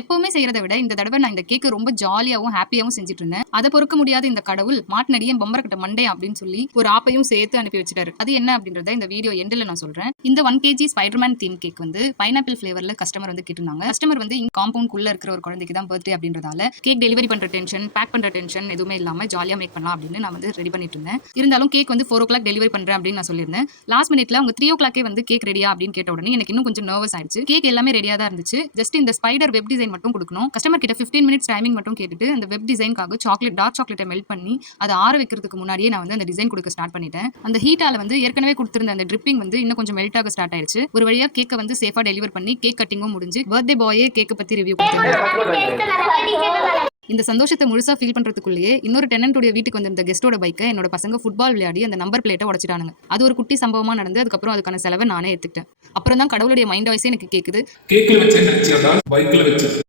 எப்பவுமே செய்யறதை விட இந்த தடவை நான் இந்த கேக்கு ரொம்ப ஜாலியாவும் ஹாப்பியாவும் செஞ்சுட்டு இருந்தேன். அதை பொறுக்க முடியாத இந்த கடவுள் மாட்டினடியே பம்பரக்கட்ட மண்டே அப்படின்னு சொல்லி ஒரு ஆப்பையும் சேர்த்து அனுப்பி வச்சிட்டாரு. அது என்ன அப்படின்றத இந்த வீடியோ எண்டில் நான் சொல்றேன். இந்த 1 kg ஸ்பைடர்மேன் தீம் கேக் வந்து பைனாப்பிள் ஃபிளேவர்ல கஸ்டமர் வந்து கேட்டிருந்தாங்க. கஸ்டமர் வந்து இங்க காம்பவுண்ட்குள்ள இருக்கிற ஒரு குழந்தைக்கு தான் பர்த்டே அப்படின்றதால கேக் டெலிவரி பண்ற டென்ஷன், பேக் பண்ற டென்ஷன் எதுவுமே இல்லாம ஜாலியா மேக் பண்ணலாம் அப்படின்னு நான் வந்து ரெடி பண்ணிட்டு இருந்தேன். இருந்தாலும் கேக் வந்து 4 o'clock டெலிவரி பண்றேன் அப்படின்னு நான் சொல்லியிருந்தேன். லாஸ்ட் மினிட்ல அவங்க 3 o'clock வந்து கேக் ரெடியா அப்படின்னு கேட்ட உடனே எனக்கு இன்னும் கொஞ்சம் நர்வஸ் ஆயிடுச்சு. கேக் எல்லாமே ரெடியா தான் இருந்துச்சு. ஜஸ்ட் இந்த ஸ்பைடர் வெப் டிசைன் மட்டும் கொடுக்கணும். கஸ்டமர் கிட்ட 15 minutes டைமிங் மட்டும் கேட்டுட்டு அந்த வெப் டிசைனுக்காக டார்க் சாக்லேட்டை மெல்ட் பண்ணி அதை ஆற வைக்கிறதுக்கு முன்னாடியே நான் வந்து அந்த டிசைன் கொடுக்க ஸ்டார்ட் பண்ணிட்டேன். அந்த ஹீட்டால வந்து ஏற்கனவே கொடுத்திருந்த அந்த ட்ரிப்பிங் வந்து இன்னும் கொஞ்சம் மெல்ட் ஆக ஸ்டார்ட் ஆயிடுச்சு. ஒரு வழியா கேக்கை வந்து சேஃபா டெலிவர் பண்ணி கேக் கட்டிங்கும் முடிஞ்சு பர்த்டே பாயே கேக்கை பத்தி ரிவ்யூ கொடுத்தாங்க. இந்த சந்தோஷத்தை முழுசா ஃபீல் பண்றதுக்குள்ளேயே இன்னொரு டெனன்ட்டுடைய வீட்டுக்கு வந்திருந்த கெஸ்டோட பைக்கை என்னோட பசங்க ஃபுட்பால் விளையாடி அந்த நம்பர் பிளேட்டை உடைச்சிட்டானுங்க. அது ஒரு குட்டி சம்பவமா நடந்து அதுக்கப்புறம் அதுக்கான செலவை நானே எடுத்துக்கிட்டேன். அப்புறம் தான் கடவுளுடைய மைண்ட் வாய்ஸே எனக்கு கேக்குது. கேக்ல வச்சேன் நினைச்சியாடா பைக்ல வச்சேன்.